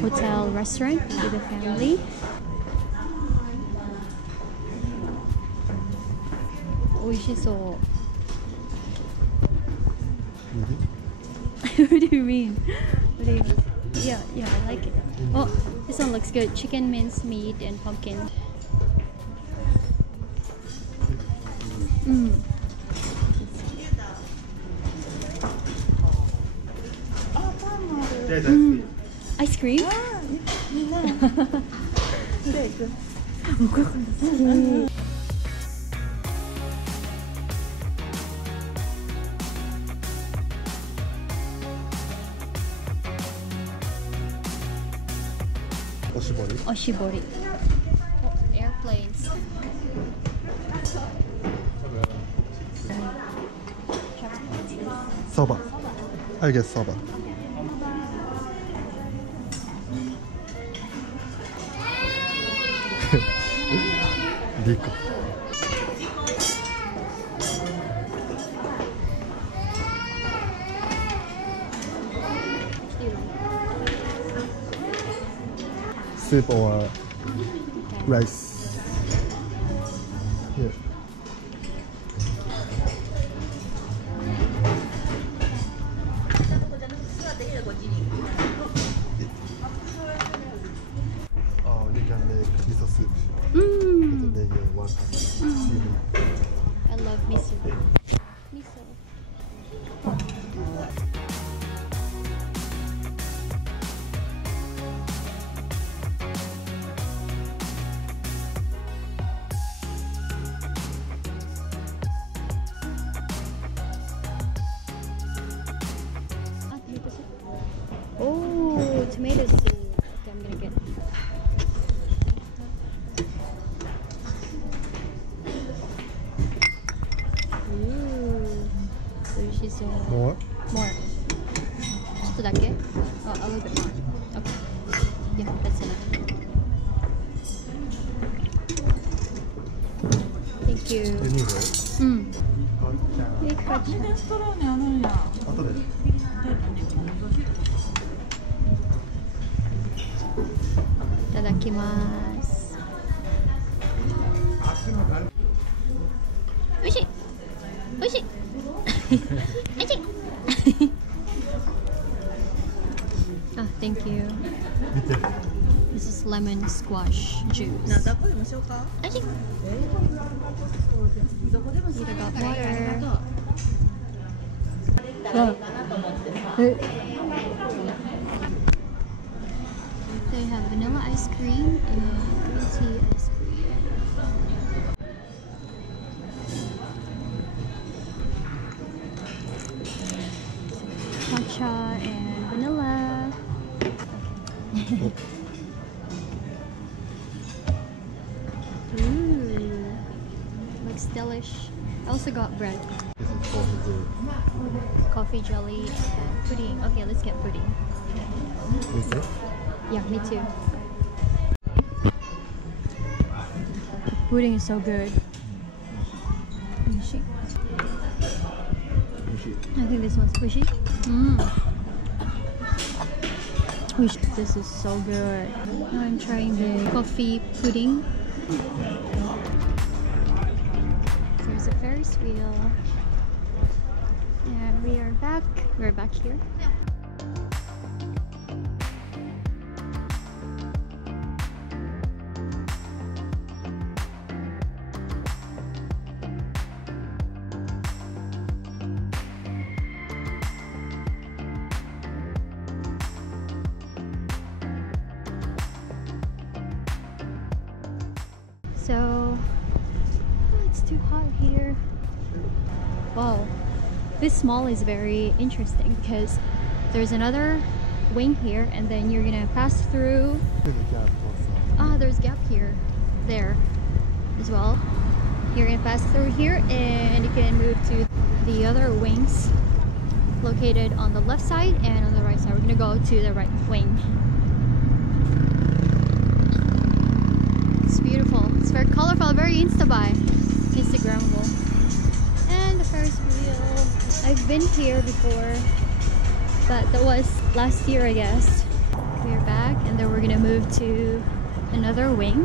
Hotel restaurant with the family. Oishisou. What do you mean? What do you mean? Yeah, I like it. Oh, this one looks good. Chicken mince meat and pumpkin. Ice cream? Oshibori. Oh, airplanes. Soba. I guess soba. Rinku. Soup or rice? Yeah. Oh, you can make miso soup. With the negi and one seaweed. I love miso. Miso. Oh, tomato soup. Okay, I'm gonna get it. Ooh, sushi. More? More. Just that, okay? Oh, a little bit more. Okay. Yeah, that's enough. Thank you. Anyway. いい感じ。後で。いただきます。おいしい。おいしい。おいしい。Ah, thank you. This is lemon squash juice. 何個でもしようか。おいしい。どこでも Need got water. They have vanilla ice cream and green tea ice cream. Matcha and vanilla. Ooh, looks delish. I also got bread, This is coffee jelly, and pudding. Okay, let's get pudding. Okay. Yeah, me too. Pudding is so good. Oishi. I think this one's oishi. Oishi. This is so good. Now I'm trying the coffee pudding. There's a Ferris wheel. And we are back. We're back here. So, it's too hot here. Wow, this mall is very interesting because there's another wing here and then you're gonna pass through. Ah, there's gap here, there as well. You're gonna pass through here and you can move to the other wings located on the left side and on the right side. We're gonna go to the right wing. It's beautiful. It's very colorful, very Instabuy, Instagrammable. I've been here before, but that was last year, I guess. We're back, and then we're gonna move to another wing,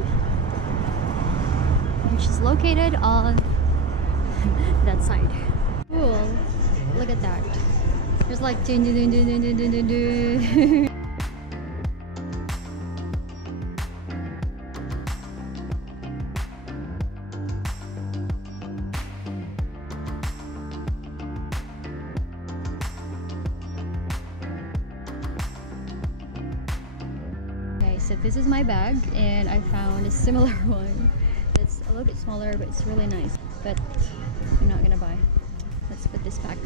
which is located on that side. Cool. Look at that. There's like dun, dun, dun, dun, dun, dun, dun, dun. So this is my bag, and I found a similar one that's a little bit smaller, but it's really nice, but I'm not gonna buy. Let's put this back.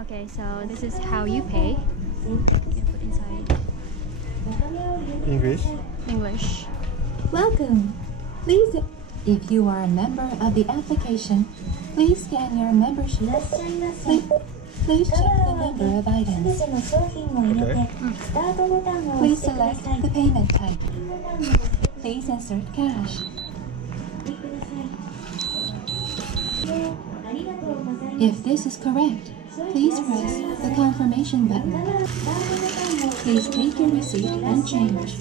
Okay, so this is how you pay. I'm gonna put inside English. English. Welcome. Please, if you are a member of the application, please scan your membership. Please check the number of items. Okay. Please select the payment type. Please insert cash. If this is correct, please press the confirmation button. Please take your receipt and change.